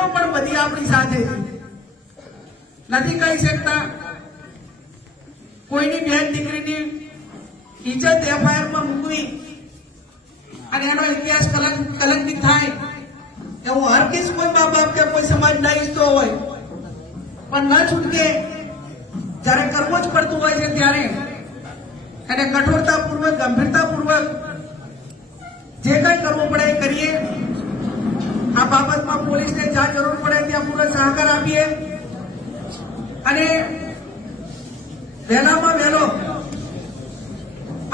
ઘટનાઓ પણ બધી આપણી સાથે નથી કહી શકતા. કોઈની બેન દીકરીની ઇજ્જત એફઆઈઆર માં મૂકવી અને એનો ઇતિહાસ કલંકિત થાય એવું હર કિસ કોઈ મા બાપ કે કોઈ સમાજ ના ઈચ્છતો હોય, પણ ન છૂટકે જયારે કરવું જ પડતું હોય છે ત્યારે એને કઠોરતાપૂર્વક ગંભીરતાપૂર્વક જે કઈ કરવું પડે એ કરીએ. આ બાબતમાં પોલીસને જ્યાં જરૂર પડે ત્યાં પૂરો સહકાર આપીએ અને વહેલામાં વહેલો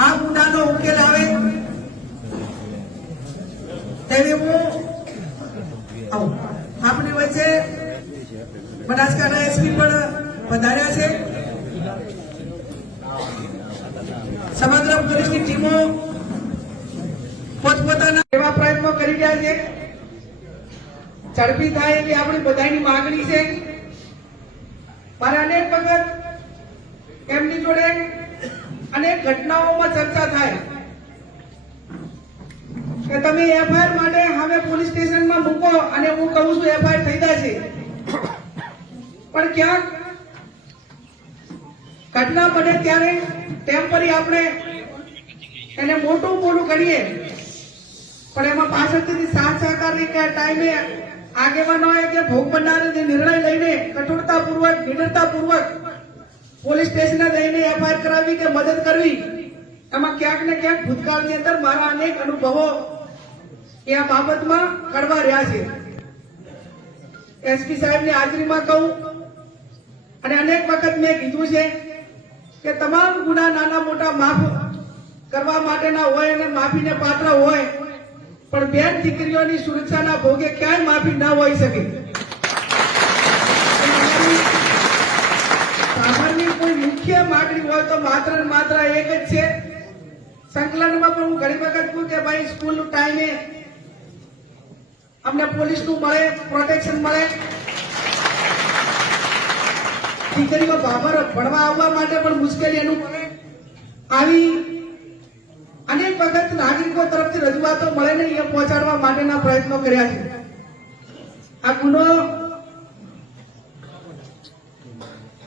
આ ગુનાનો ઉકેલ આવે તેવી હું આપણી વચ્ચે બનાસકાંઠા એસપી પણ વધાર્યા છે. સમગ્ર પોલીસની ટીમો પોતપોતાના એવા પ્રયત્નો કરી રહ્યા છે. ઝડપી થાય એવી આપણી બધાની માંગણી છે. મારે અનેક વખત એમની જોડે અનેક ઘટનાઓમાં ચર્ચા થાય કે તમે એફઆઈઆર માટે હવે પોલીસ સ્ટેશનમાં મૂકો અને હું કહું છું એફઆઈઆર થઈ જશે, પણ ક્યાંક ઘટના બને ત્યારે ટેમ્પરરી આપણે એને મોટું કરીએ, પણ એમાં પાછળથી સાથ સહકારની ટાઈમે આગેવાનોએ કે ભોગ બનનારે જે નિર્ણય લઈને કઠોરતાપૂર્વક નિડરતાપૂર્વક પોલીસ સ્ટેશને જઈને એફઆઈઆર કરાવી કે મદદ કરવી, એમાં ક્યાંક ને ક્યાંક ભૂતકાળની અંદર મારા અનેક અનુભવો એ આ બાબતમાં કડવા રહ્યા છે. એસપી સાહેબની હાજરીમાં કહું અને અનેક વખત મેં કીધું છે કે તમામ ગુના નાના મોટા માફ કરવા માટેના હોય અને માફીને પાત્ર હોય, પણ બેન દીકરીઓની સુરક્ષાના ભોગે ક્યાંય માફી ના હોઈ શકે. સામાન્ય કોઈ મુખ્ય માંગણી હોય તો માત્ર ને માત્ર એક જ છે. સંકલનમાં પણ હું ઘણી વખત કહું કે ભાઈ સ્કૂલ ટાઈમે અમને પોલીસનું મળે, પ્રોટેક્શન મળે, દીકરીઓ ભણવા આવવા માટે પણ મુશ્કેલી એનું પડે. આવી અનેક વખત નાગરિકો તરફથી રજૂઆતો મળે ને એ પહોંચાડવા માટેના પ્રયત્નો કર્યા છે. આ ગુનો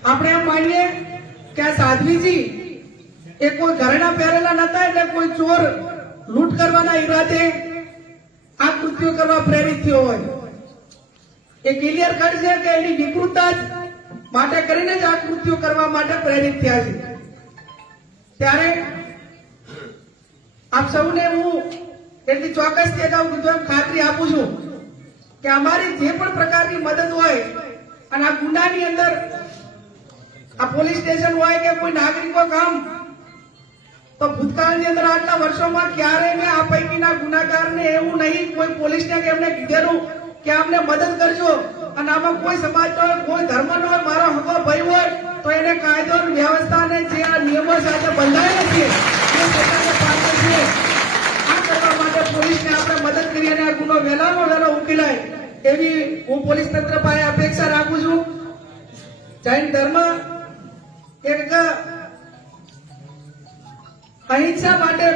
આપણે એમ માનીએ કે આ સાધ્વીજી એ કોઈ ઘરેણા પહેરેલા નતા એટલે કોઈ ચોર લૂંટ કરવાના ઈરાદે આ કૃત્યો કરવા પ્રેરિત થયો હોય. એ ક્લિયર કટ છે કે એની વિકૃતતા માટે કરીને જ આ કૃત્યો કરવા માટે પ્રેરિત થયા છે. ત્યારે આપ સૌને હું એટલી ચોક્કસથી અગાઉ કીધું એમ ખાતરી આપું છું કે અમારી જે પણ પ્રકારની મદદ હોય અને આ ગુનાની અંદર આ પોલીસ સ્ટેશન હોય કે કોઈ નાગરિકો કામ, તો ભૂતકાળની અંદર આટલા વર્ષોમાં ક્યારેય મેં આ પૈકીના ગુનાગારને એવું નહીં કોઈ પોલીસને કે એમને કીધેલું કે અમને મદદ કરજો, અને આમાં કોઈ સમાજનો હોય, કોઈ ધર્મનો હોય, મારો હકો ભાઈ હોય તો એને કાયદો વ્યવસ્થા અને જે આ નિયમો સાથે બંધાયેલા છે એ પોતાને પાત્ર છે. આ કરવા માટે પોલીસને આપણે મદદ કરી અને આ ગુનો વહેલામાં વહેલો ઉકેલાય એવી હું પોલીસ તંત્ર પાસે અપેક્ષા રાખું છું. જૈન ધર્મ એક અહિંસા માટે